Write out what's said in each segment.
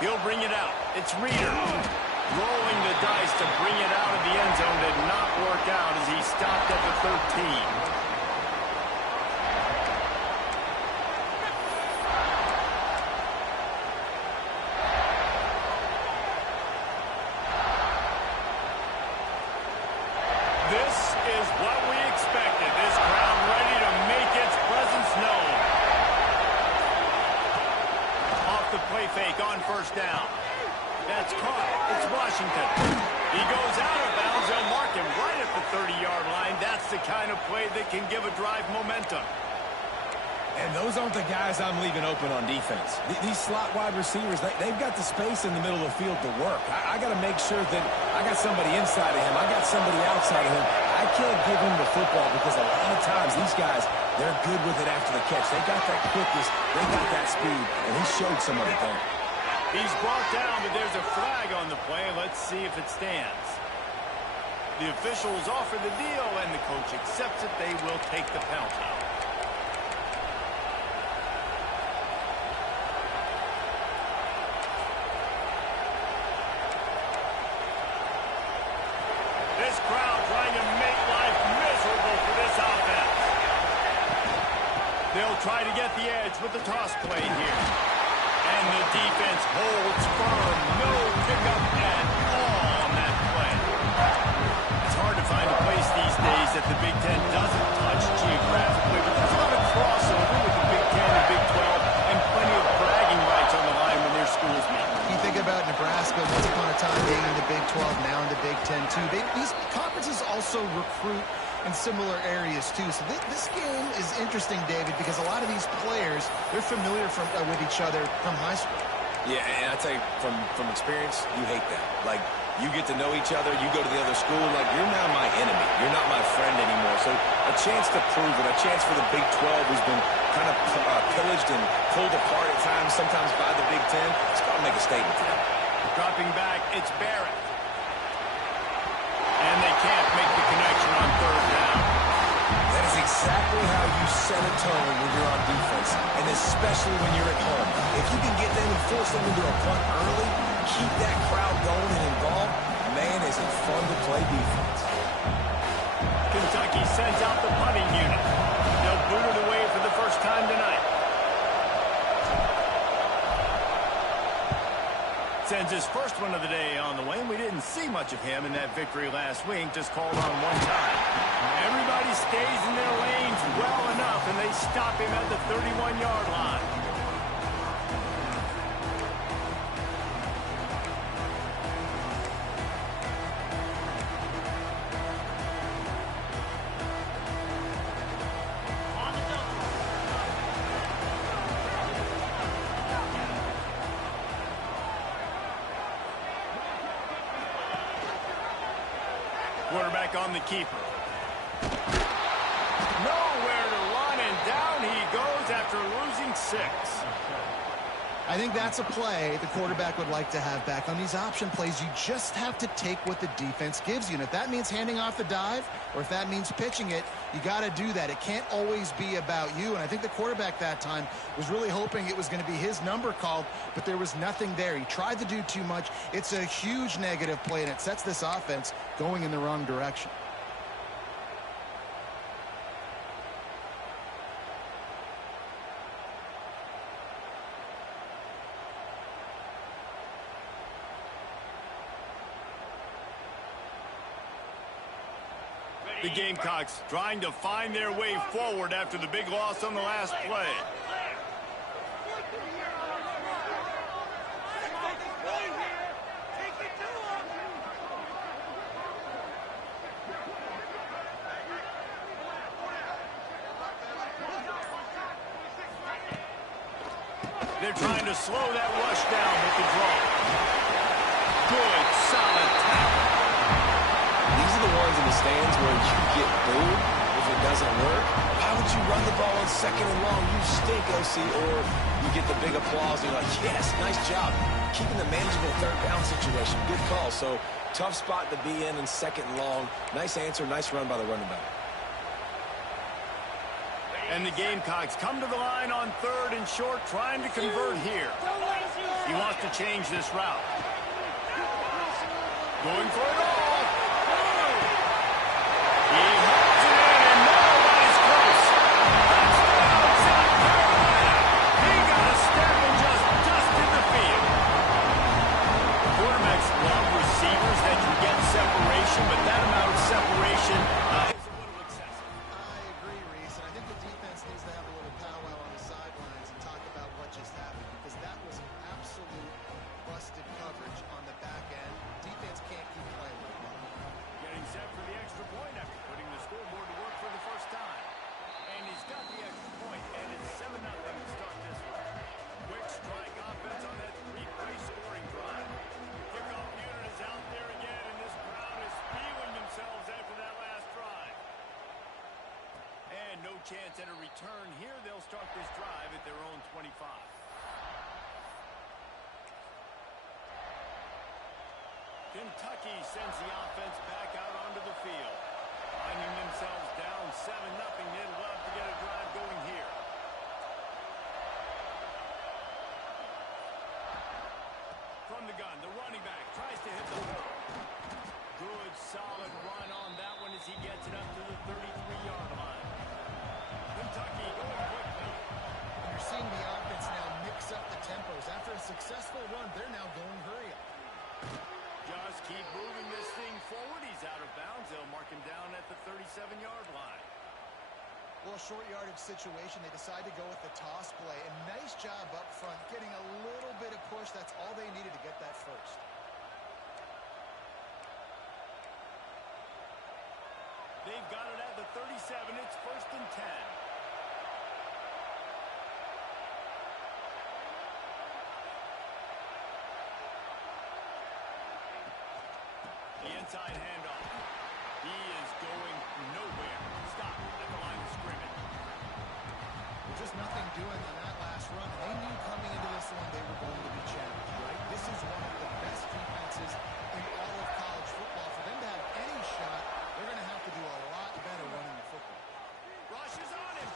He'll bring it out. It's Reader. Rolling the dice to bring it out of the end zone did not work out as he stopped at the 13. This is what we expected. This crowd ready to make its presence known. Off the play fake on first down. That's caught. It's Washington. He goes out of bounds. They'll mark him right at the 30-yard line. That's the kind of play that can give a drive momentum. And those aren't the guys I'm leaving open on defense. These slot wide receivers, they've got the space in the middle of the field to work. I got to make sure that I got somebody inside of him. I got somebody outside of him. I can't give him the football because a lot of times these guys, they're good with it after the catch. They got that quickness. They got that speed. And he showed some of it there. He's brought down, but there's a flag on the play. Let's see if it stands. The officials offer the deal, and the coach accepts it. They will take the penalty. This crowd trying to make life miserable for this offense. They'll try to get the edge with the toss play here. And the defense holds firm. No pickup at all on that play. It's hard to find a place these days that the Big Ten doesn't touch geographically, but there's a lot of crossover with the Big Ten and Big 12 and plenty of bragging rights on the line when their schools meet. You think about Nebraska once upon a time being in the Big 12, now in the Big 10 too. These conferences also recruit in similar areas too. So this game is interesting, David, because a lot of these players, they're familiar with each other from high school. Yeah, and I tell you, from experience, you hate that. Like, you get to know each other, you go to the other school, like, you're now my enemy. You're not my friend anymore. So a chance to prove it, a chance for the Big 12, who's been kind of pillaged and pulled apart at times, sometimes by the Big 10. It's got to make a statement to them. Dropping back, it's Barrett. And they can't make the connection on third down. That is exactly how you set a tone when you're on defense, and especially when you're at home. If you can get them and force them into a punt early, keep that crowd going and involved, man, is it fun to play defense. Kentucky sends out the punting unit. They'll boot it away for the first time tonight. Sends his first one of the day on the way. We didn't see much of him in that victory last week, just called on one time. Everybody stays in their lanes well enough, and they stop him at the 31-yard line. Quarterback on the keeper. Nowhere to run, and down he goes after losing 6. I think that's a play the quarterback would like to have back. On these option plays, you just have to take what the defense gives you. And if that means handing off the dive, or if that means pitching it, you got to do that. It can't always be about you. And I think the quarterback that time was really hoping it was going to be his number called, but there was nothing there. He tried to do too much. It's a huge negative play, and it sets this offense going in the wrong direction. The Gamecocks trying to find their way forward after the big loss on the last play. They're trying to slow that rush down with the draw. Good, solid tackle. These are the ones in the stands where you get booed if it doesn't work. Why would you run the ball on second and long? You stink, OC. Or you get the big applause and you're like, yes, nice job. Keeping the manageable third down situation. Good call. So tough spot to be in second and long. Nice answer, nice run by the running back. And the Gamecocks come to the line on third and short, trying to convert here. He wants to change this route. Going for it all. He holds it in, and nobody's close. Touchdown, South Carolina. He got a step and just dusted the field. Quarterbacks love receivers that can get separation, but that amount of separation is a little excessive. I agree, Reese, and I think the defense needs to have a little powwow on the sidelines and talk about what just happened, because that was an absolute busted coverage on the back end. Defense can't keep playing like that. Getting set for the extra point after putting the scoreboard to work for the first time. And he's got the extra point, and it's 7-0 to start this one. Quick strike offense on that three-play scoring drive. Kickoff unit is out there again, and this crowd is feeling themselves after that last drive. And no chance at a return here. They'll start this drive at their own 25. Kentucky sends the offense back out onto the field. Finding themselves down 7-0. They'd love to get a drive going here. From the gun, the running back tries to hit the wall. Good, solid run on that one as he gets it up to the 33-yard line. Kentucky going quickly. And you're seeing the offense now mix up the tempos. After a successful run, they're now going hurry up. Just keep moving this thing forward. He's out of bounds. They'll mark him down at the 37-yard line. Well, short yardage situation, they decide to go with the toss play. And nice job up front, getting a little bit of push. That's all they needed to get that first. They've got it at the 37. It's 1st and 10. The inside handoff. He is going nowhere. Stop at the line of scrimmage. Just nothing doing on that last run. They knew coming into this one they were going to be challenged, right? This is one of the best defenses in all of college football. For them to have any shot, they're going to have to do a lot better running the football. Rush is on him.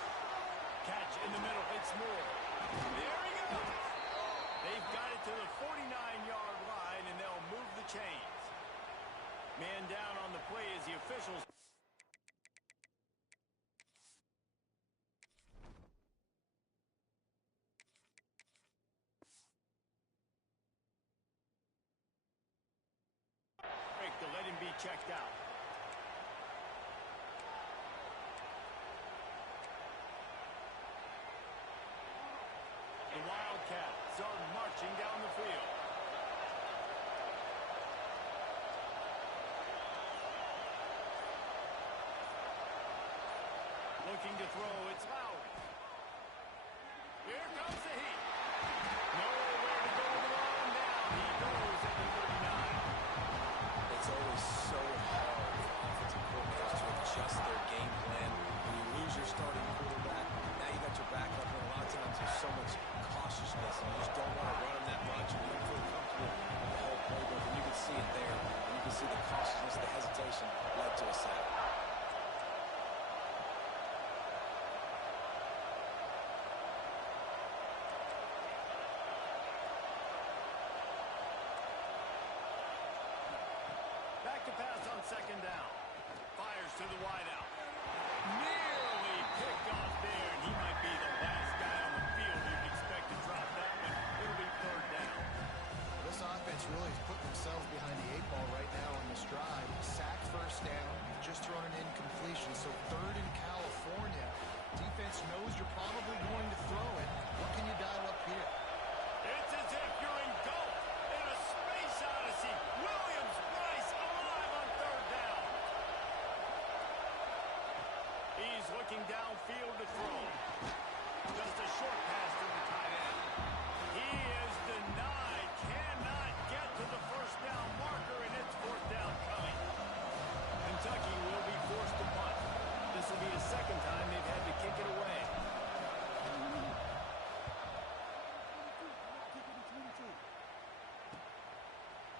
Catch in the middle. It's Moore. There he goes. They've got it to the 49-yard line, and they'll move the chains. Man down on the play as the officials. Break to let him be checked out. The Wildcats are marching down the field. Looking to throw, it's Lowry. Here comes the heat. Nowhere to go with the ball down. He goes at the 39. It's always so hard for offensive coordinators to adjust their game plan. When you lose your starting quarterback, now you got your backup, and a lot of times there's so much cautiousness, and you just don't want to run them that much, and you don't feel comfortable with the whole playbook, and you can see it there, and you can see the cautiousness, the hesitation led to a sack. Back to pass on 2nd down. Fires to the wideout. Nearly picked off there, and he might be the last guy on the field you'd expect to drop that one. It'll be 3rd down. This offense really has put themselves behind the 8 ball right now on this drive. Sack 1st down, just thrown an incompletion. So 3rd in California. Defense knows you're probably going to throw it. What can you dial up here? It's as if you're engulfed in a space odyssey. Williams-Brice alive on 3rd down. He's looking downfield to throw. Just a short pass to the tight end. He is denied. Cannot get to the 1st down marker, and it's 4th down coming. Kentucky will be forced to punt. This will be the 2nd time they've had to kick it away.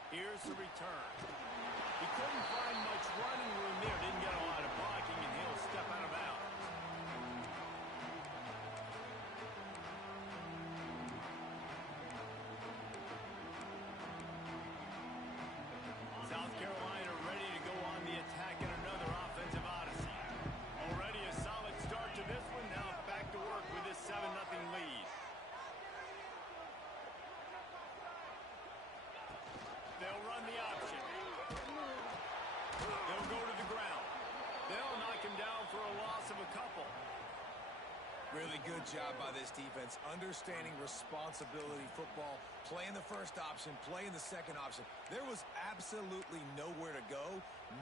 Here's the return. He couldn't find much running room there. Didn't get a lot of blocking, and he'll step out of bounds. him down for a loss of a couple. Really good job by this defense, understanding responsibility football, playing the first option, playing the second option. There was absolutely nowhere to go.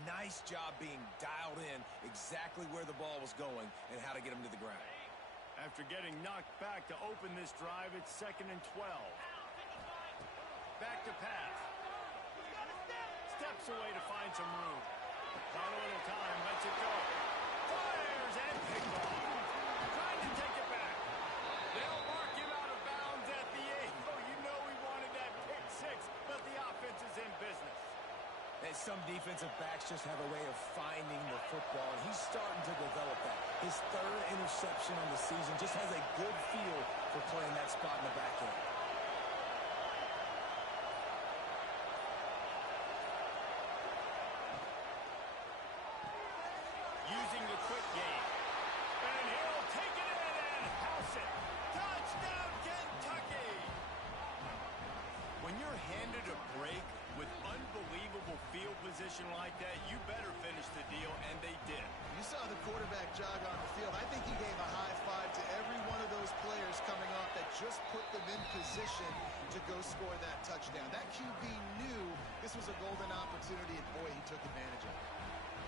Nice job being dialed in exactly where the ball was going and how to get him to the ground. After getting knocked back to open this drive, it's 2nd and 12. Back to pass. Steps away to find some room. Not a little time, lets it go. Fires and picked off. Trying to take it back. They'll mark him out of bounds at the 8. Oh, you know he wanted that pick 6, but the offense is in business. And some defensive backs just have a way of finding the football, and he's starting to develop that. His 3rd interception on the season just has a good feel for playing that spot in the back end. Using the quick game. And he'll take it in and house it. Touchdown, Kentucky! When you're handed a break with unbelievable field position like that, you better finish the deal, and they did. You saw the quarterback jog on the field. I think he gave a high five to every one of those players coming off that just put them in position to go score that touchdown. That QB knew this was a golden opportunity, and boy, he took advantage of it.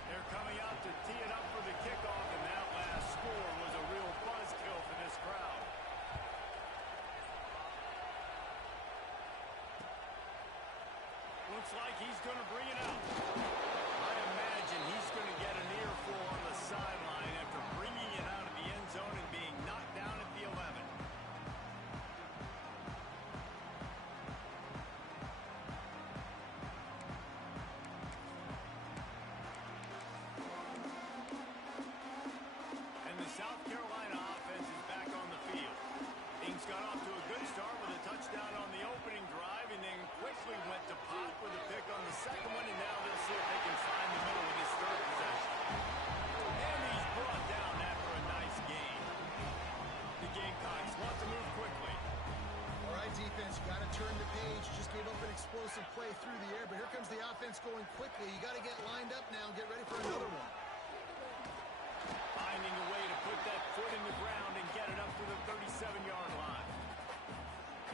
They're coming out to tee it up for the kickoff, and that last score was a real buzzkill for this crowd. Looks like he's going to bring it out. I imagine he's going to get an earful on the sideline after bringing it out of the end zone and being knocked down at the 11. South Carolina offense is back on the field. Things got off to a good start with a touchdown on the opening drive and then quickly went to pot with a pick on the second one, and now they'll see if they can find the middle with his 3rd possession. And he's brought down after a nice gain. The Gamecocks want to move quickly. All right, defense, you got to turn the page. Just gave up an explosive play through the air, but here comes the offense going quickly. You got to get lined up now and get ready for another one. Finding a way to put that foot in the ground and get it up to the 37-yard line.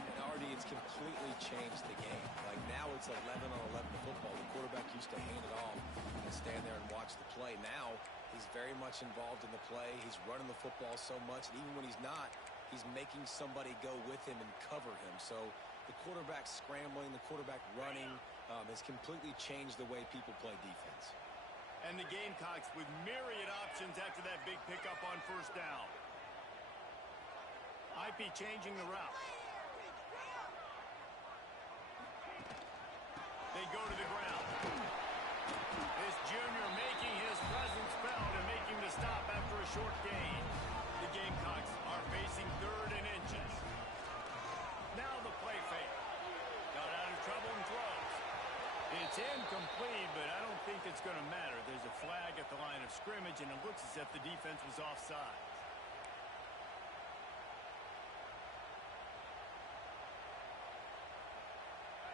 And Artie, it's completely changed the game. Like now it's 11 on 11 football. The quarterback used to hand it off and stand there and watch the play. Now he's very much involved in the play. He's running the football so much, and even when he's not, he's making somebody go with him and cover him. So the quarterback scrambling, the quarterback running has completely changed the way people play defense. And the Gamecocks with myriad options after that big pickup on 1st down. IP changing the route. They go to the ground. This junior making his presence felt and making the stop after a short gain. The Gamecocks are facing 3rd and inches. Now the play fake. Got out of trouble and throws. It's incomplete, but I don't think it's going to matter. There's a flag at the line of scrimmage, and it looks as if the defense was offside.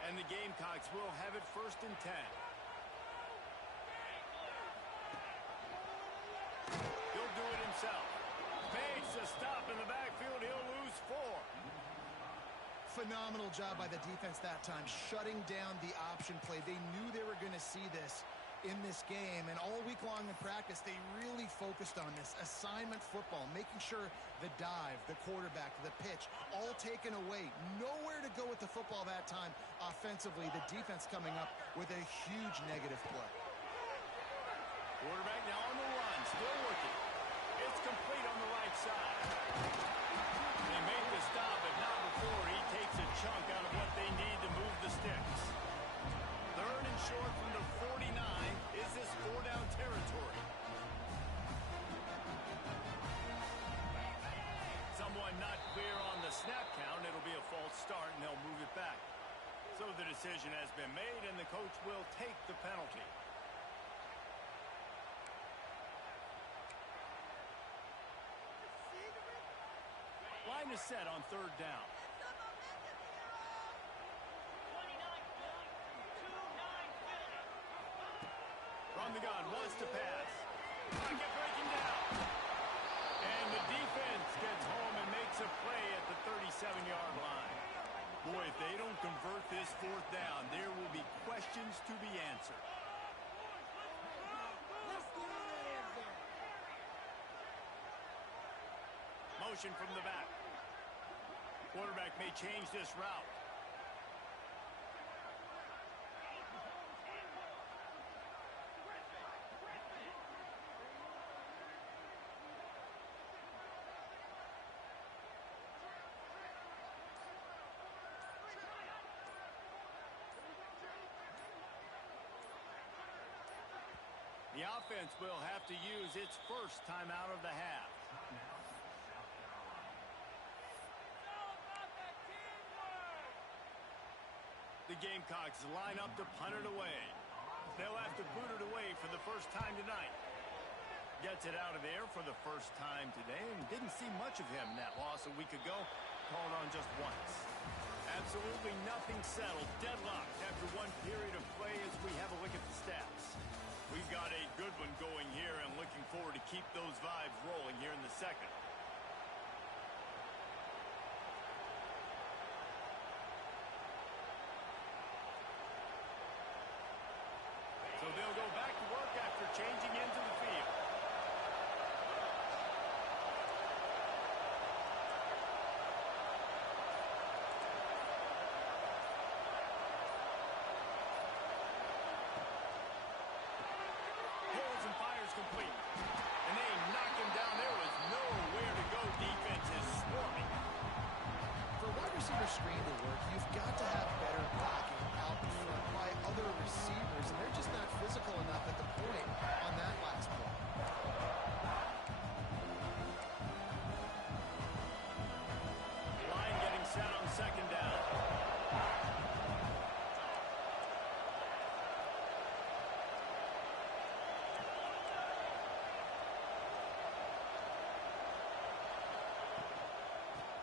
And the Gamecocks will have it 1st and 10. He'll do it himself. Makes a stop in the backfield. He'll lose 4. Phenomenal job by the defense that time, shutting down the option play. They knew they were going to see this in this game, and all week long in practice, they really focused on this assignment football, making sure the dive, the quarterback, the pitch, all taken away. Nowhere to go with the football that time offensively. The defense coming up with a huge negative play. Quarterback now on the run, still working. It's complete on the right side. They make the stop, but not before he takes a chunk out of what they need to move the sticks. 3rd and short from the 49. Is this 4-down territory? Someone not clear on the snap count. It'll be a false start, and they'll move it back. So the decision has been made, and the coach will take the penalty. Line is set on 3rd down. From the gun, wants to pass. Pocket breaking And the defense gets home and makes a play at the 37-yard line. Boy, if they don't convert this fourth down, there will be questions to be answered. Motion from the back. Quarterback may change this route. The offense will have to use its first timeout of the half. The Gamecocks line up to punt it away. They'll have to boot it away for the first time tonight. Gets it out of there for the first time today and didn't see much of him in that loss a week ago. Called on just once. Absolutely nothing settled. Deadlocked after one period of play as we have a look at the stats. We've got a good one going here and looking forward to keep those vibes rolling here in the second. So they'll go back to work after changing into the field. Holds and fires complete. And they knock him down. There was nowhere to go. Defense is swarming. For a wide receiver screen to work, you've got to have better blocking out in front by other receivers, and they're just not physical enough at the point on that last play. Line getting set on second down.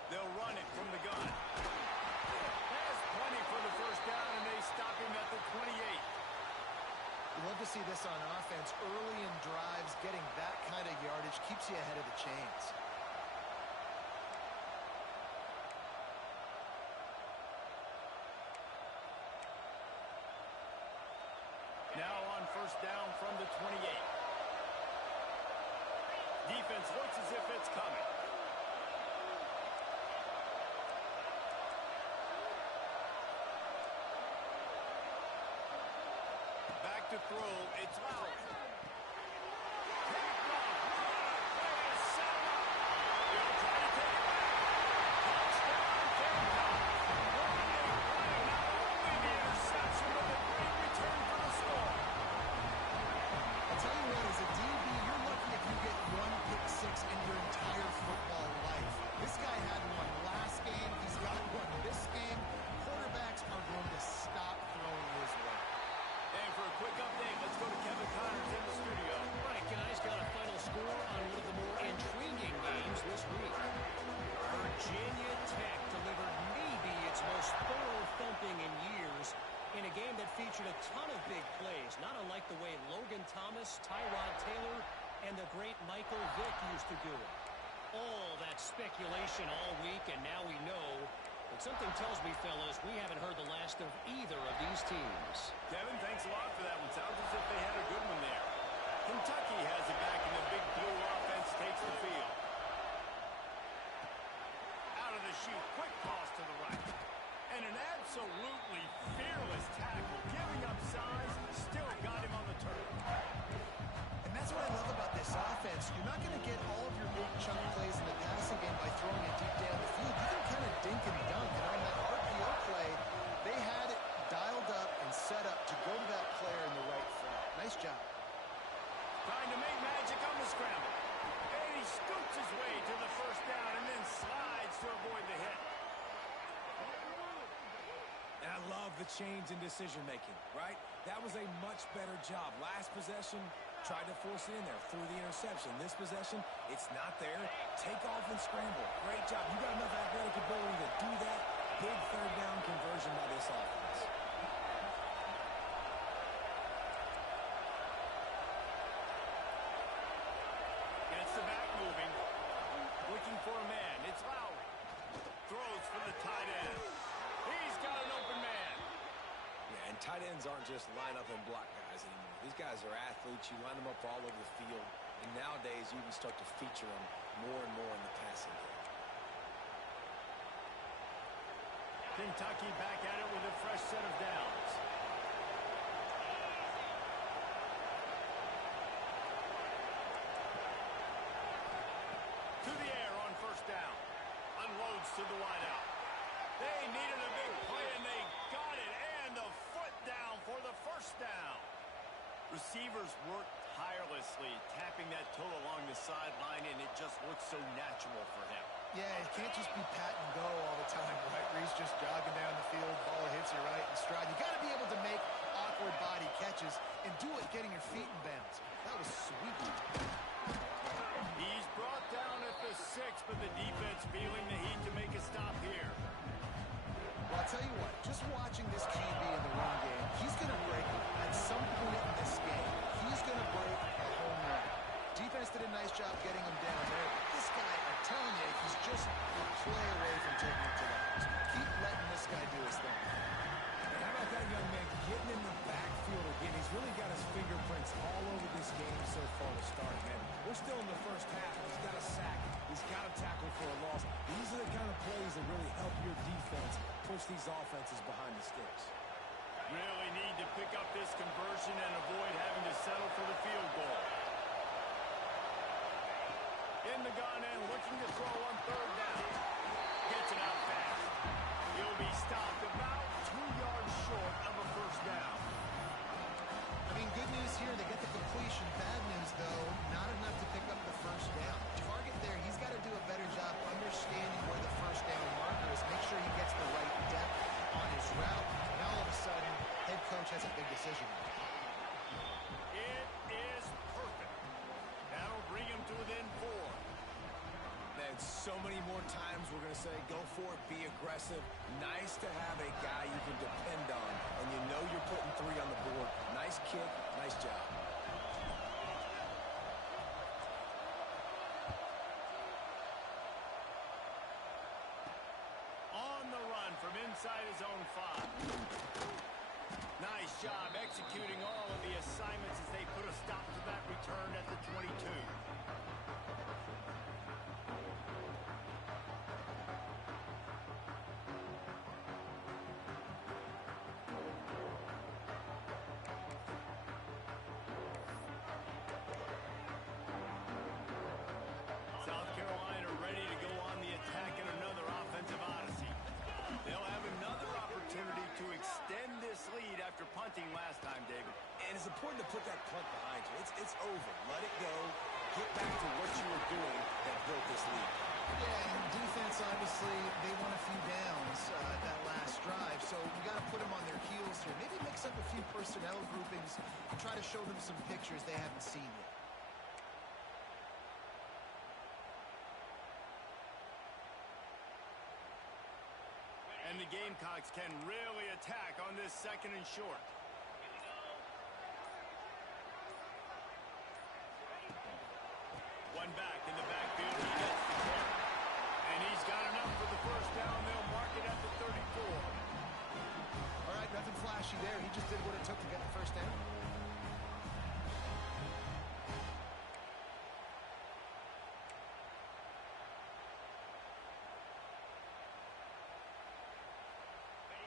They'll run it from the gun. There's plenty for the first down, and they stop him at the 28. You love to see this on offense. Early in drives, getting that kind of yardage keeps you ahead of the chains. Now on first down from the 28. Defense looks as if it's coming. Back to throw. It's Lowry. In your entire football life. This guy had one last game. He's got one this game. Quarterbacks are going to stop throwing his way. And for a quick update, let's go to Kevin Connors in the studio. All right, guys, got a final score on one of the more intriguing games this week. Virginia Tech delivered maybe its most thorough thumping in years in a game that featured a ton of big plays, not unlike the way Logan Thomas, Tyrod Taylor, and the great Michael Vick used to do it. All that speculation all week, and now we know. But something tells me, fellas, we haven't heard the last of either of these teams. Kevin, thanks a lot for that one. Sounds as if they had a good one there. Kentucky has it back, and the big blue offense takes the field. Out of the chute, quick toss to the right. And an absolutely fearless tackle, giving up size, still got him on the turf. And that's what I love about this offense. You're not going to get all of your big chunk plays in the passing game by throwing it deep down the field. You can kind of dink and dunk. And on that RPO play, they had it dialed up and set up to go to that player in the right flat. Nice job. Trying to make magic on the scramble. And he scoots his way to the first down and then slides to avoid the hit. And I love the change in decision-making, right? That was a much better job. Last possession, tried to force it in there, threw the interception. This possession, it's not there. Take off and scramble. Great job. You got enough athletic ability to do that. Big third down conversion by this offense. Gets the back moving. for the tight end. He's got an open man. Yeah, and tight ends aren't just line up and block guys anymore. These guys are athletes. You line them up all over the field. And nowadays, you can start to feature them more and more in the passing game. Kentucky back at it with a fresh set of downs. To the air on first down. Unloads to the wideout. They needed a big play, and they got it. And the foot down for the first down. Receivers worked tirelessly, tapping that toe along the sideline, and it just looks so natural for him. Yeah, it can't just be pat and go all the time, right? Where he's just jogging down the field, ball hits you right in stride. You got to be able to make awkward body catches and do it getting your feet in bounds. That was sweet. He's brought down at the 6, but the defense feeling the heat to make a stop here. Well, I'll tell you what, just watching this QB in the run game, he's going to break at some point in this game. He's going to break a home run. Defense did a nice job getting him down there. But this guy, I'm telling you, he's just a play away from taking it to the house. Keep letting this guy do his thing. And how about that young man getting in the backfield again? He's really got his fingerprints all over this game so far to start, man. We're still in the first half. He's got a sack. He's got a tackle for a loss. These are the kind of plays that really help your defense push these offenses behind the sticks. Really need to pick up this conversion and avoid having to settle for the field goal. In the gun and looking to throw on third down. Gets it out fast. He'll be stopped about 2 yards short of a first down. I mean, good news here, they get the completion. Bad news, though, not enough to pick up the first down. Target there, he's got to do a better job understanding where the first down marker is. Make sure he gets the right depth on his route. Now, all of a sudden, head coach has a big decision. It is perfect. That'll bring him to within 4. Man, so many more times we're going to say, go for it, be aggressive. Nice to have a guy you can depend on, and you know you're putting 3 on the board. Nice kick, nice job. On the run from inside his own 5. Nice job executing all of the assignments as they put a stop to that return at the 22. South Carolina ready to go on the attack in another offensive odyssey. They'll have another opportunity to extend this lead after punting last time, David. And it's important to put that punt behind you. It's over. Let it go. Get back to what you were doing that built this lead. Yeah, and defense, obviously, they won a few downs that last drive, so you got to put them on their heels here. Maybe mix up a few personnel groupings and try to show them some pictures they haven't seen yet. And the Gamecocks can really attack on this 2nd and short. One back in the backfield. He gets the carry. And he's got enough for the first down. They'll mark it at the 34. All right, nothing flashy there. He just did what it took to get the first down.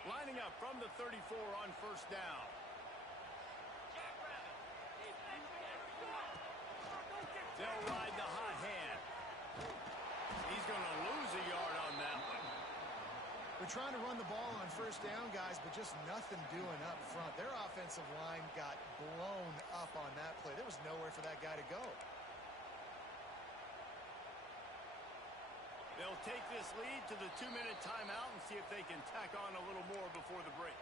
Lining up from the 34 on first down. They'll ride the hot hand. He's going to lose a yard on that one. We're trying to run the ball on first down, guys, but just nothing doing up front. Their offensive line got blown up on that play. There was nowhere for that guy to go. They'll take this lead to the 2-minute timeout and see if they can tack on a little more before the break.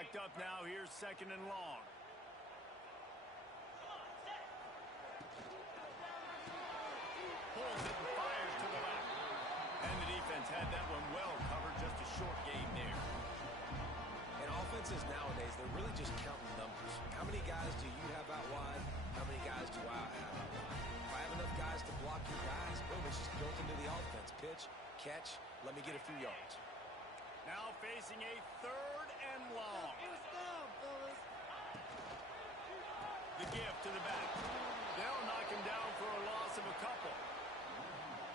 Backed up now. Here's 2nd and long. Pulls it and fires to the left. And the defense had that one well covered. Just a short game there. And offenses nowadays, they're really just counting numbers. How many guys do you have out wide? How many guys do I have out wide? If I have enough guys to block your guys, boom, it's just built into the offense. Pitch, catch, let me get a few yards. Now facing a 3rd and long. The give to the back. They'll knock him down for a loss of a couple.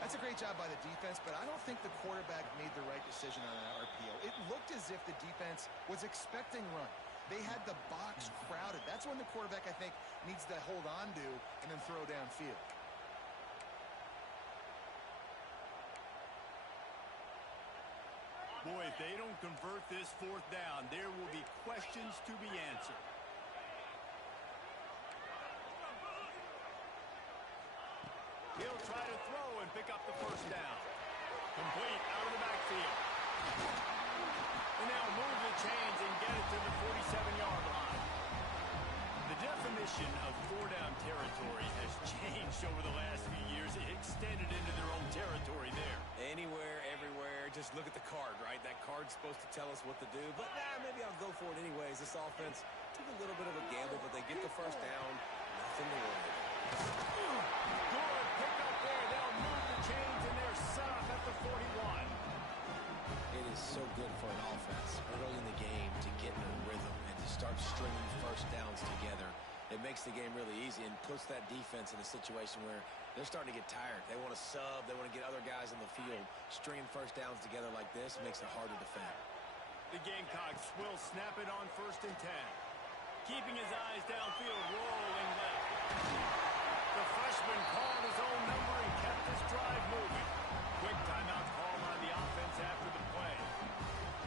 That's a great job by the defense, but I don't think the quarterback made the right decision on that RPO. It looked as if the defense was expecting run. They had the box crowded. That's when the quarterback, I think, needs to hold on to and then throw downfield. Boy, if they don't convert this 4th down, there will be questions to be answered. He'll try to throw and pick up the 1st down. Complete out of the backfield. And they'll move the chains and get it to the 47-yard line. The definition of 4-down territory has changed over the last few years. It extended into their own territory there. Anywhere, everywhere, just look at the card, right? That card's supposed to tell us what to do, but maybe I'll go for it anyways. This offense took a little bit of a gamble, but they get the 1st down. Nothing to worry about. Good pick up there. They'll move the chains, and they're set up at the 41. It is so good for an offense early in the game to get in a rhythm and to start stringing 1st downs together. It makes the game really easy and puts that defense in a situation where they're starting to get tired. They want to sub. They want to get other guys on the field. Stringing 1st downs together like this makes it hard to defend. The Gamecocks will snap it on 1st and 10. Keeping his eyes downfield, rolling left. The freshman called his own number and kept his drive moving. Quick timeout call on the offense after the play.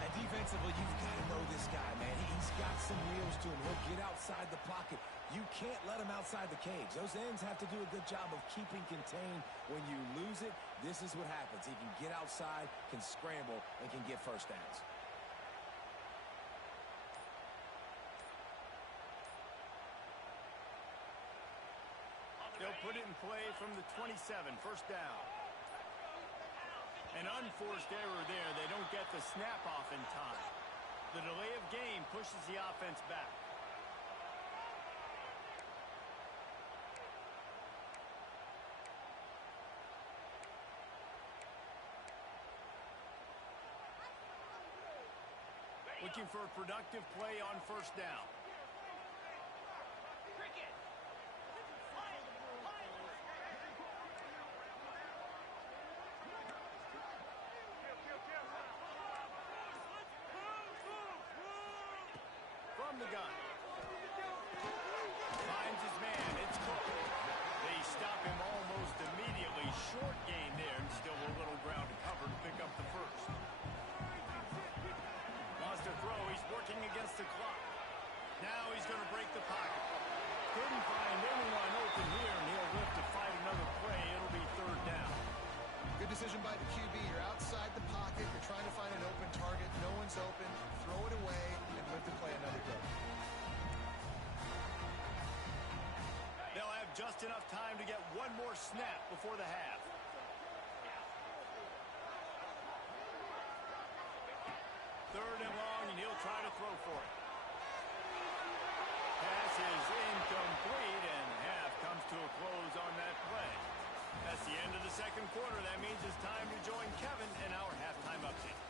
And defensively, you've got to know this guy, man. He's got some wheels to him. He'll get outside the pocket. You can't let him outside the cage. Those ends have to do a good job of keeping contained. When you lose it, this is what happens. He can get outside, can scramble, and can get 1st downs. They'll put it in play from the 27, 1st down. An unforced error there. They don't get the snap off in time. The delay of game pushes the offense back. Looking for a productive play on 1st down. From the gun. Finds his man. It's Cook. They stop him almost immediately. Short gain there, and still a little ground to cover to pick up the 1st. Wants to throw. He's working against the clock. Now he's going to break the pocket. Couldn't find anyone open here, and he'll live to fight another play. It'll be 3rd down. Good decision by the QB. You're outside the pocket. You're trying to find an open target. No one's open. Throw it away and live to play another day. They'll have just enough time to get one more snap before the half. Third and long, and he'll try to throw for it. Pass is incomplete, and half comes to a close on that play. That's the end of the 2nd quarter. That means it's time to join Kevin in our halftime update.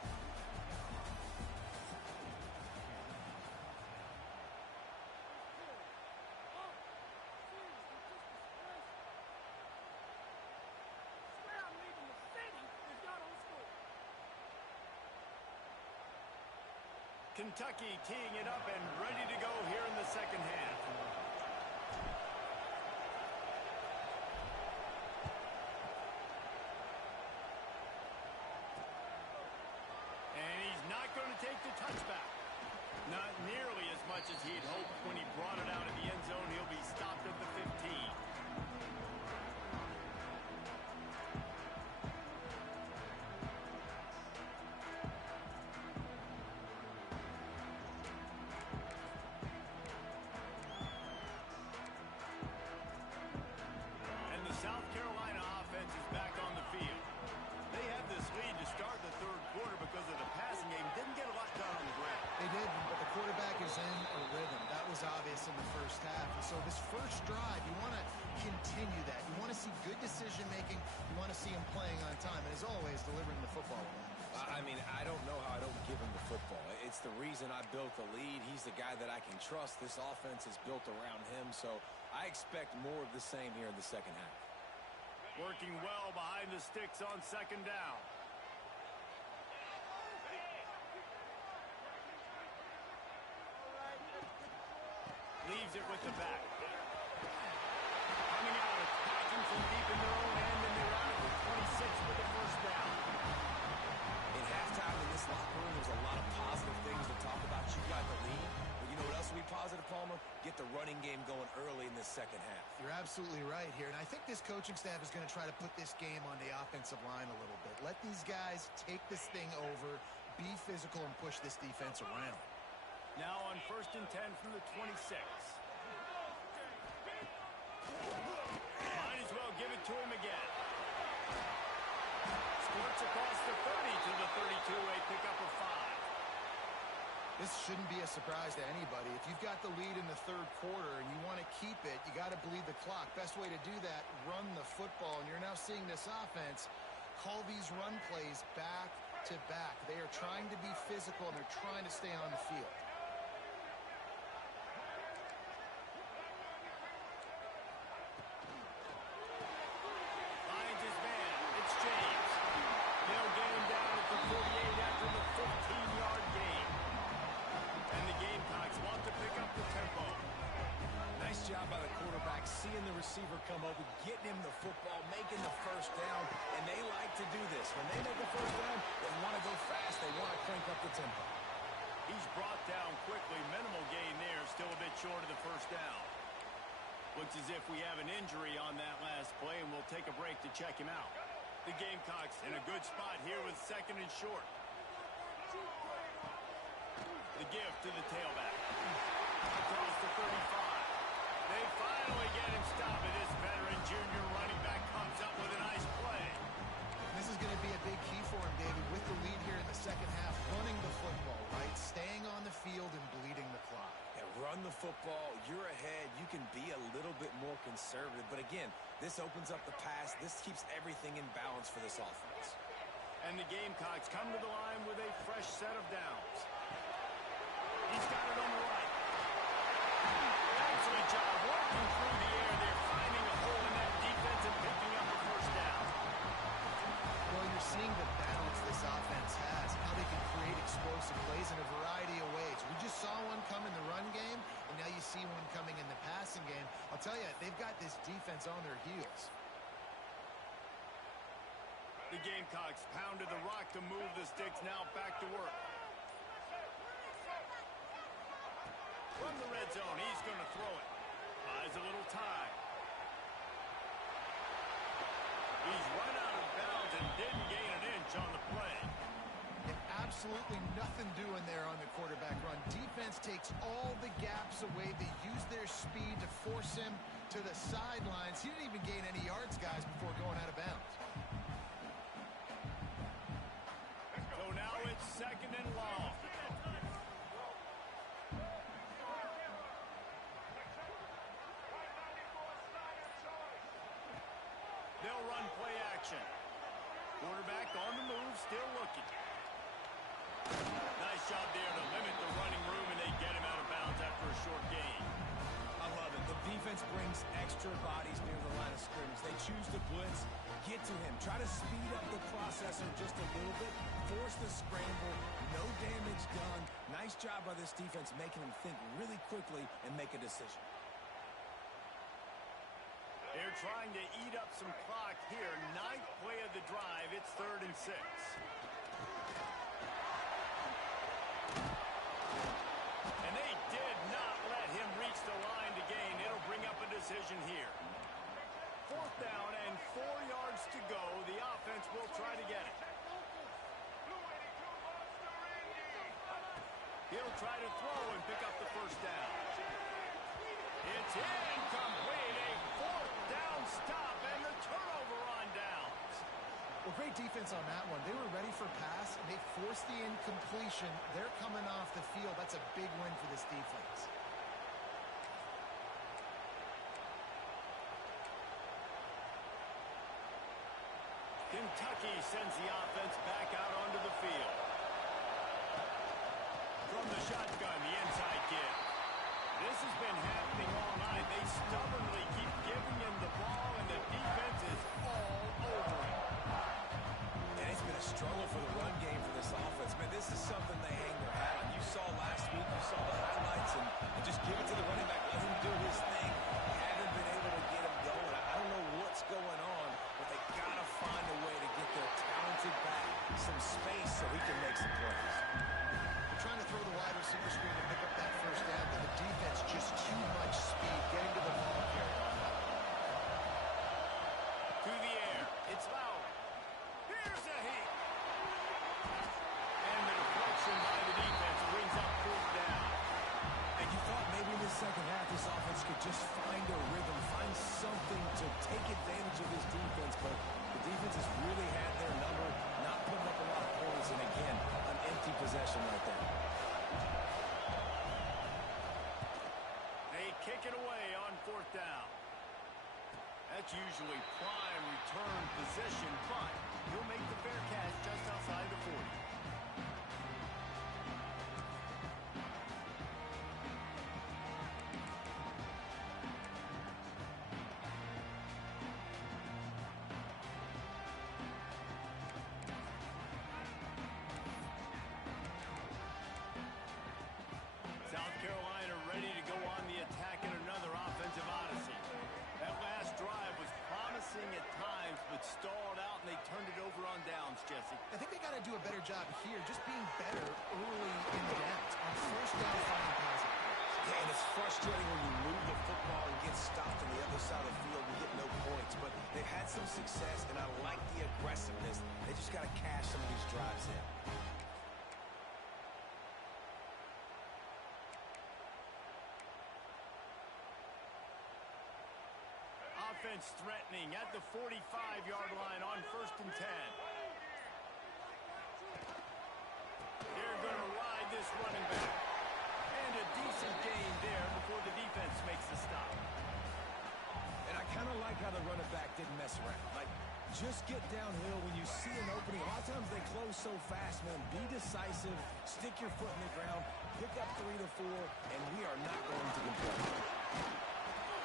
Kentucky teeing it up and ready to go here in the 2nd half. And he's not going to take the touchback. Not nearly as much as he'd hoped when he brought it out of the end zone. He'll be stopped at the 15. first drive, you want to continue that. You want to see good decision-making. You want to see him playing on time. And as always, delivering the football. I mean, I don't know how I don't give him the football. It's the reason I built the lead. He's the guy that I can trust. This offense is built around him, so I expect more of the same here in the second half. Working well behind the sticks on second down. Leaves it with the back. Coming out, attacking from deep in their own end, and they're out at the 26 with the first down. In halftime in this locker room, there's a lot of positive things to talk about. You got the lead, but you know what else will be positive, Palmer? Get the running game going early in this second half. You're absolutely right here, and I think this coaching staff is going to try to put this game on the offensive line a little bit. Let these guys take this thing over, be physical, and push this defense around. Now on 1st and 10 from the 26. Might as well give it to him again. Squirts across the 30 to the 32, a pickup of 5. This shouldn't be a surprise to anybody. If you've got the lead in the third quarter and you want to keep it, you got to bleed the clock. Best way to do that, run the football. And you're now seeing this offense call these run plays back to back. They are trying to be physical, and they're trying to stay on the field. Finds his man. It's James. They'll get him down at the 48 after the 15-yard gain. And the Gamecocks want to pick up the tempo. Nice job by the quarterback, seeing the receiver come over, getting him the football, making the first down, and they like to do this. When they make a first down, they want to go fast. They want to crank up the tempo. He's brought down quickly. Minimal gain there. Still a bit short of the first down. Looks as if we have an injury on that last play, and we'll take a break to check him out. The Gamecocks in a good spot here with 2nd and short. The give to the tailback. Across the 35. They finally get him stopped, and this veteran junior running back comes up with a nice play. This is going to be a big key for him, David, with the lead here in the second half, running the football, right? Staying on the field and bleeding the clock. Yeah, run the football. You're ahead. You can be a little bit more conservative. But again, this opens up the pass. This keeps everything in balance for this offense. And the Gamecocks come to the line with a fresh set of downs. He's got it on the right. Excellent job working through the air. They're finding a hole in that defense and picking up the first down. Well, you're seeing the balance this offense has, how they can create explosive plays in a variety of ways. We just saw one come in the run game, and now you see one coming in the passing game. I'll tell you, they've got this defense on their heels. The Gamecocks pounded the rock to move the sticks. Now back to work. From the red zone, he's going to throw it. Buys a little time. He's run out of bounds and didn't gain an inch on the play. Yeah, absolutely nothing doing there on the quarterback run. Defense takes all the gaps away. They use their speed to force him to the sidelines. He didn't even gain any yards, guys, before going out of bounds. So now it's 2nd and long. They'll run play action. Quarterback on the move, still looking. Nice job there to limit the running room, and they get him out of bounds after a short gain. I love it. The defense brings extra bodies near the line of scrimmage. They choose to blitz, get to him, try to speed up the processor just a little bit, force the scramble, no damage done. Nice job by this defense making him think really quickly and make a decision. They're trying to eat up some clock here. 9th play of the drive. It's 3rd and 6. And they did not let him reach the line to gain. It'll bring up a decision here. 4th down and 4 yards to go. The offense will try to get it. He'll try to throw and pick up the first down. It's incomplete. A 4th down stop and the turnover on downs. Well, great defense on that one. They were ready for pass, and they forced the incompletion. They're coming off the field. That's a big win for this defense. Kentucky sends the offense back out onto the field. From the shotgun, the inside give. This has been happening all night. They stubbornly keep giving him the ball, and the defense is all over him. And it's been a struggle for the run game for this offense. Man, this is something they hang their hat on. You saw last week, you saw the highlights, and just give it to the running back. Let him do his thing. Haven't been able to get him going. I don't know what's going on, but they got to find a way to get their talented back some space so he can make some plays. They're trying to throw the wide receiver screen to pick up that first down, but the defense just too much speed getting to the ball carrier. To the air. It's Lowry. Here's a hit. And the deflection by the defense brings up fourth down. And you thought maybe in the second half this offense could just find a rhythm, find something to take advantage of this defense, but the defense has really had their number, not putting up a lot of points, and again, an empty possession right there. They kick it away on fourth down. That's usually prime return position, but he'll make the fair catch just outside the 40. South Carolina ready to go on the attack in another offensive odyssey. That last drive was promising at times, but stalled out, and they turned it over on downs, Jesse. I think they got to do a better job here, just being better early in the downs. On first down, finding positive. Yeah, and it's frustrating when you move the football and get stopped on the other side of the field and get no points, but they've had some success, and I like the aggressiveness. They just got to cash some of these drives in. Offense threatening at the 45-yard line on 1st and 10. They're going to ride this running back. And a decent gain there before the defense makes the stop. And I kind of like how the running back didn't mess around. Like, just get downhill when you see an opening. A lot of times they close so fast, man. Be decisive, stick your foot in the ground, pick up 3 to 4, and we are not going to complain.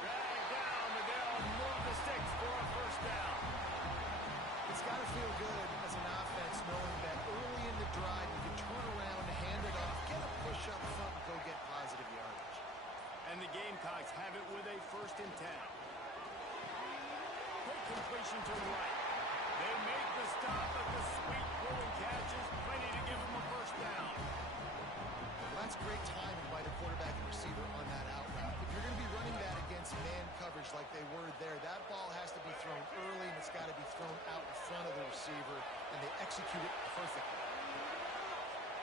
Drag down, but they'll move the sticks for a first down. It's got to feel good as an offense knowing that early in the drive you can turn around, hand it off, get a push up front, and go get positive yardage. And the Gamecocks have it with a 1st and 10. Quick completion to the right. They make the stop, but the sweet throwing catch is plenty to give them a first down. Well, that's great timing by the quarterback and receiver on that out route. If you're going to be running that against man coverage like they were there, that ball has to be thrown early, and it's got to be thrown out in front of the receiver, and they execute it perfectly.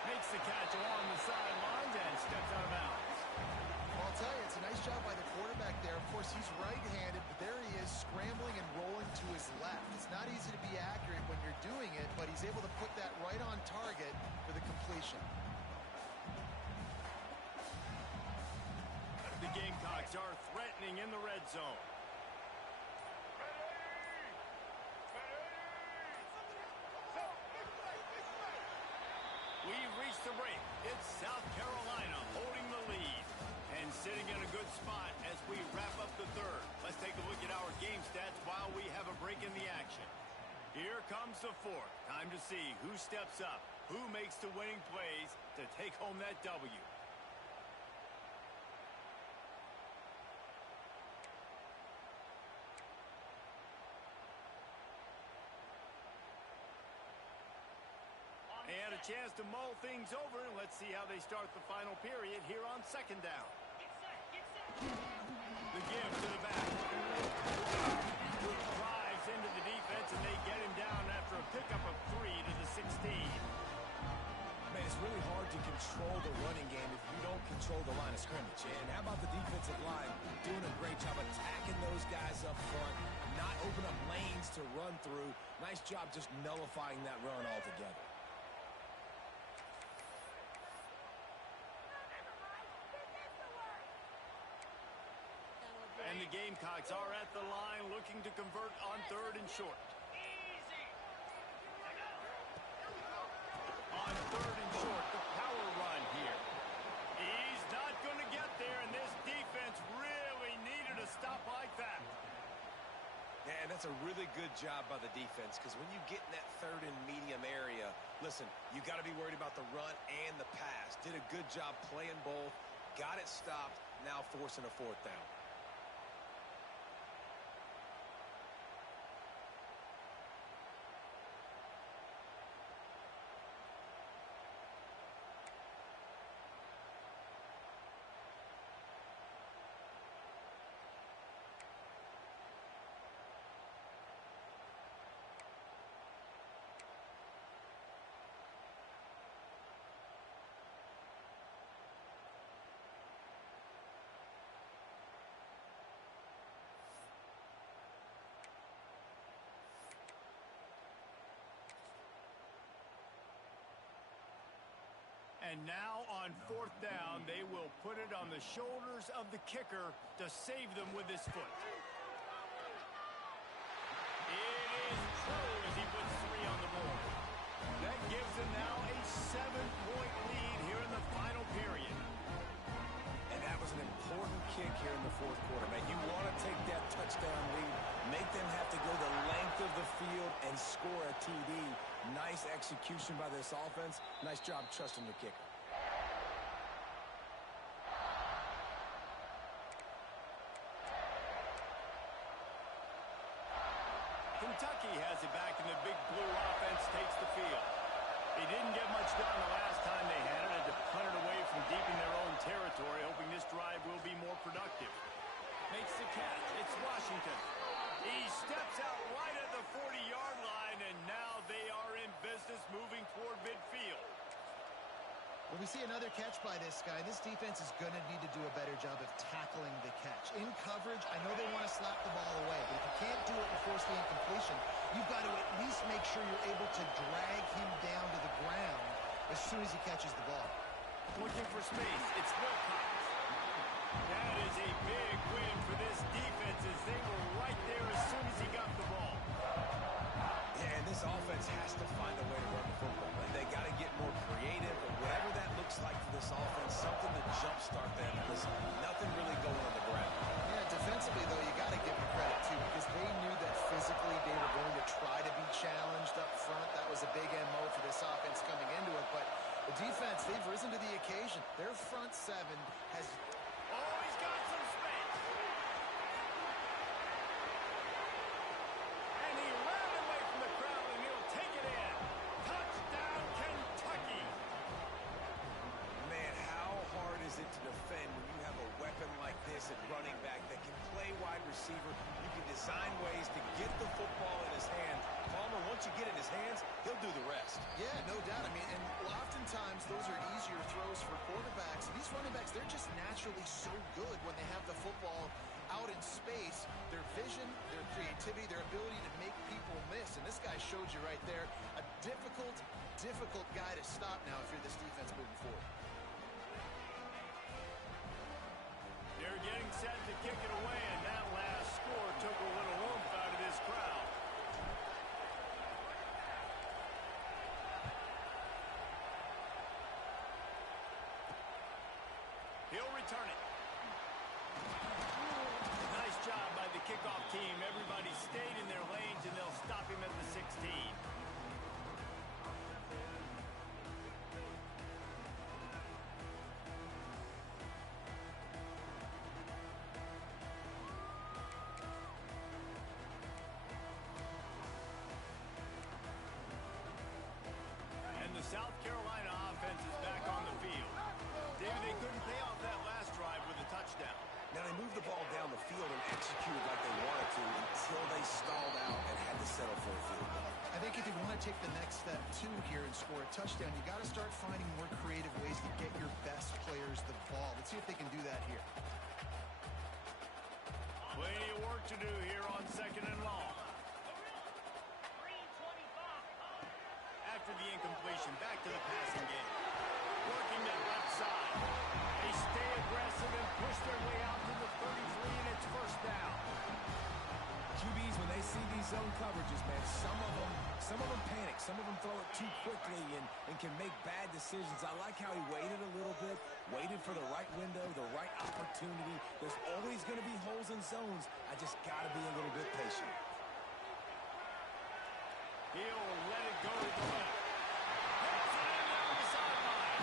Makes the catch along the sidelines and steps out of bounds. Well, I'll tell you, it's a nice job by the quarterback there. Of course, he's right-handed, but there he is scrambling and rolling to his left. It's not easy to be accurate when you're doing it, but he's able to put that right on target for the completion. The Gamecocks are threatening in the red zone. We've reached the break. It's South Carolina holding the lead and sitting in a good spot as we wrap up the third. Let's take a look at our game stats while we have a break in the action. Here comes the fourth. Time to see who steps up, who makes the winning plays to take home that W. And a chance to mull things over. Let's see how they start the final period here on 2nd down. The give to the back. Drives into the defense, and they get him down after a pickup of 3 to the 16. Man, it's really hard to control the running game if you don't control the line of scrimmage. And how about the defensive line doing a great job attacking those guys up front, not open up lanes to run through. Nice job just nullifying that run altogether. And the Gamecocks are at the line looking to convert on 3rd and short. That's a really good job by the defense, because when you get in that third and medium area, listen, you got to be worried about the run and the pass. Did a good job playing both, got it stopped, now forcing a fourth down. And now on fourth down, they will put it on the shoulders of the kicker to save them with his foot. It is true as he puts 3 on the board. That gives them now a 7-point lead here in the final period. And that was an important kick here in the fourth quarter, man. You want to take that touchdown lead, make them have to go the length of the field and score a TD. Nice execution by this offense. Nice job trusting the kicker. Kentucky has it back, and the big blue offense takes the field. They didn't get much done the last time they had it, and to punt it away from deep in their own territory, hoping this drive will be more productive. Makes the catch. It's Washington. He steps out right at the 40-yard line, and now they are in business moving toward midfield. When we see another catch by this guy, this defense is going to need to do a better job of tackling the catch. In coverage, I know they want to slap the ball away, but if you can't do it and force the incompletion, you've got to at least make sure you're able to drag him down to the ground as soon as he catches the ball. Looking for space. It's Wildcats. That is a big win for this defense as they were right there as soon as he got the ball. Yeah, and this offense has to find a way to run the football. They got to get more creative, or whatever that looks like for this offense, something to jumpstart them. Listen, nothing really going on the ground. Yeah, defensively, though, you got to give them credit, too, because they knew that physically they were going to try to be challenged up front. That was a big MO for this offense coming into it, but the defense, they've risen to the occasion. Their front seven has... Oh, he's got some space. And he ran away from the crowd, and he'll take it in. Touchdown, Kentucky. Man, how hard is it to defend when you have a weapon like this at running back that can play wide receiver? You can design ways to get the football in his hand. Palmer, once you get it in his hands, he'll do the rest. Yeah, no doubt. I mean, and oftentimes those are easier throws for quarterbacks. These running backs, they're just naturally so good when they have the football out in space. Their vision, their creativity, their ability to make people miss. And this guy showed you right there, a difficult guy to stop now if you're this defense moving forward. They're getting set to kick it away, and that last score took a little oomph out of this crowd. He'll return it. Nice job by the kickoff team. Everybody stayed in their lanes, and they'll stop him at the 16. And the South Carolina offense is back on the field. David, they couldn't pay off that last drive with a touchdown. Now, they moved the ball down the field and executed like they wanted to until they stalled out and had to settle for a field goal. I think if you want to take the next step, too, here and score a touchdown, you got to start finding more creative ways to get your best players the ball. Let's see if they can do that here. Plenty of work to do here on 2nd and long. After the incompletion, back to the passing game. Working that left side. They stay aggressive and push their way out to the 33, and it's first down. QBs, when they see these zone coverages, man, some of them panic. Some of them throw it too quickly and can make bad decisions. I like how he waited a little bit, waited for the right window, the right opportunity. There's always going to be holes in zones. I just got to be a little bit patient. He'll let it go to the left. Pass it in down the sideline.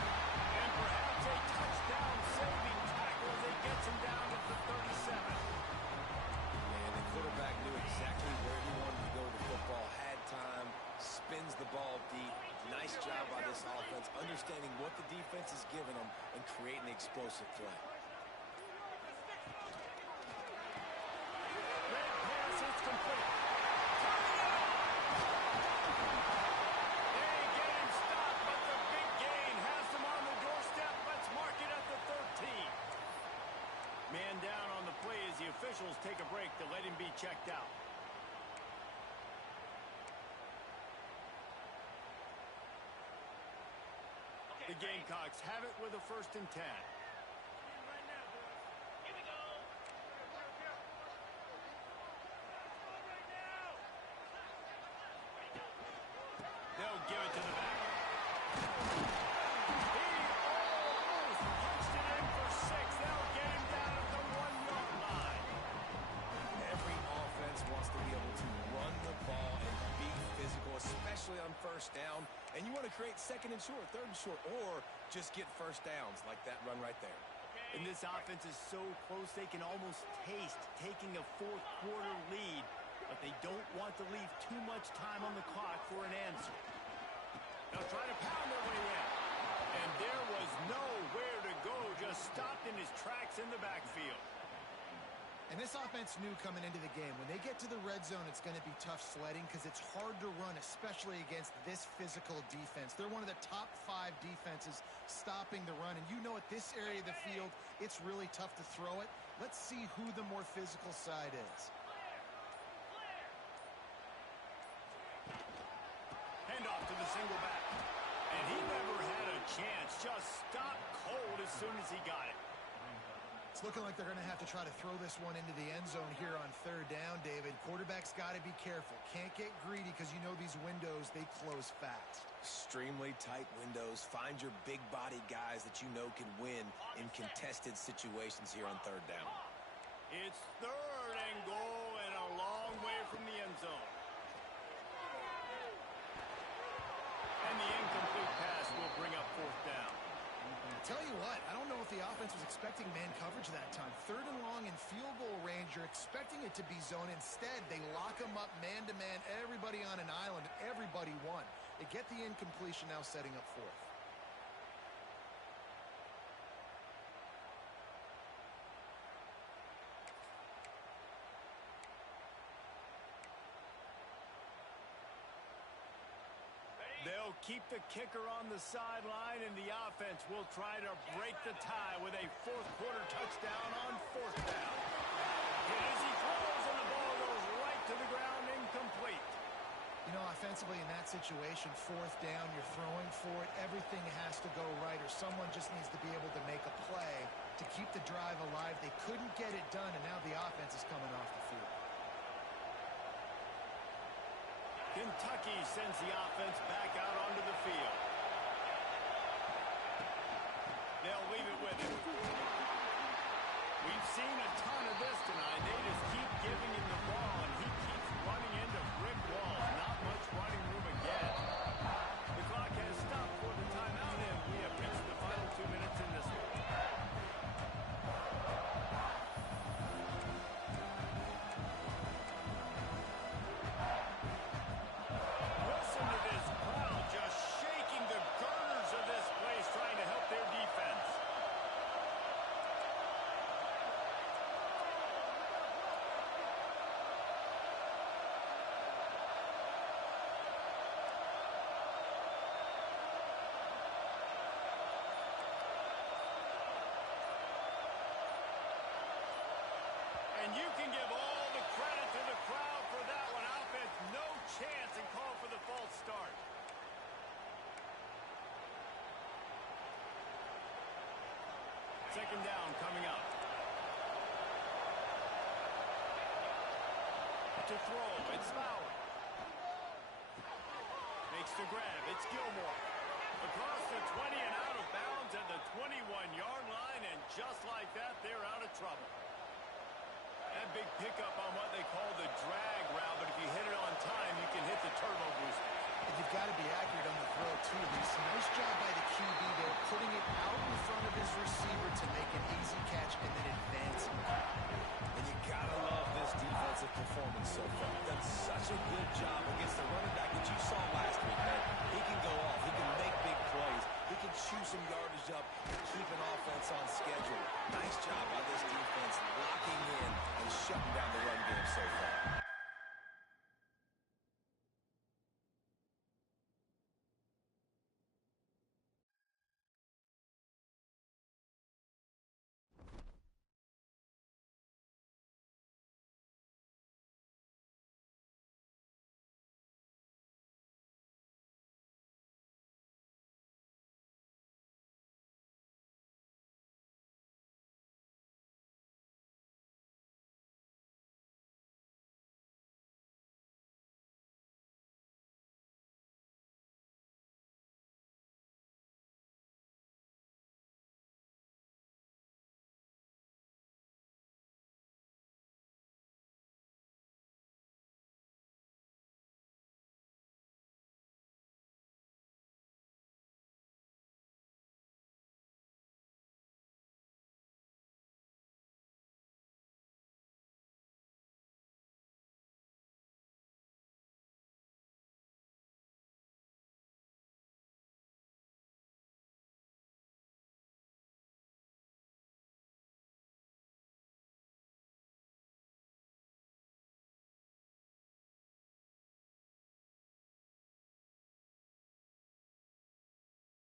And perhaps a touchdown-saving tackle as he gets him down at the 37. And the quarterback knew exactly where he wanted to go with the football, had time, spins the ball deep. Nice job by this offense, understanding what the defense is giving them and creating the explosive play. Red pass, it's complete. They get him stopped, but the big gain has him on the doorstep. Let's mark it at the 13. Man down on the play as the officials take a break to let him be checked out. The Gamecocks have it with a 1st and 10. They'll give it to the back. He almost punched it in for 6. They'll get him down at the 1-yard line. Every offense wants to be able to run the ball and be physical, especially on 1st down. And you want to create 2nd and short, 3rd and short, or just get 1st downs like that run right there. And this offense is so close they can almost taste taking a 4th-quarter lead, but they don't want to leave too much time on the clock for an answer. They'll try to pound their way in. And there was nowhere to go, just stopped in his tracks in the backfield. And this offense knew coming into the game, when they get to the red zone, it's going to be tough sledding because it's hard to run, especially against this physical defense. They're one of the top 5 defenses stopping the run. And you know at this area of the field, it's really tough to throw it. Let's see who the more physical side is. Handoff to the single back. And he never had a chance. Just stopped cold as soon as he got it. It's looking like they're going to have to try to throw this one into the end zone here on 3rd down, David. Quarterback's got to be careful. Can't get greedy because you know these windows, they close fast. Extremely tight windows. Find your big-bodied guys that you know can win in contested situations here on 3rd down. It's 3rd and goal and a long way from the end zone. And the incomplete pass will bring up 4th down. Tell you what, I don't know if the offense was expecting man coverage that time. 3rd and long in field goal range, you're expecting it to be zone. Instead, they lock them up man-to-man, everybody on an island, everybody won. They get the incompletion, now setting up 4th. They'll keep the kicker on the sideline, and the offense will try to break the tie with a 4th-quarter touchdown on 4th down. Hit as he throws, and the ball goes right to the ground, incomplete. You know, offensively in that situation, 4th down, you're throwing for it. Everything has to go right, or someone just needs to be able to make a play to keep the drive alive. They couldn't get it done, and now the offense is coming off the field. Kentucky sends the offense back out onto the field. They'll leave it with him. We've seen a ton of this tonight. They just keep giving him the ball, and he keeps running into brick walls. Not much running room again. The clock has stopped for the timeout, and we have reached the final 2 minutes in this one. Trying to help their defense. And you can give all the credit to the crowd for that one. Offense, no chance, and call for the false start. Second down coming up. To throw, it's Fowler. Makes the grab, it's Gilmore. Across the 20 and out of bounds at the 21-yard line, and just like that, they're out of trouble. That big pickup on what they call the drag route, but if you hit it on time, you can hit the turbo booster. too, Lisa. Nice job by the QB there, putting it out in front of his receiver to make an easy catch and then advancing. And you gotta love this defensive performance so far. Done such a good job against the running back that you saw last week, man. He can go off. He can make big plays. He can chew some yardage up and keep an offense on schedule. Nice job by this defense locking in and shutting down the run game so far.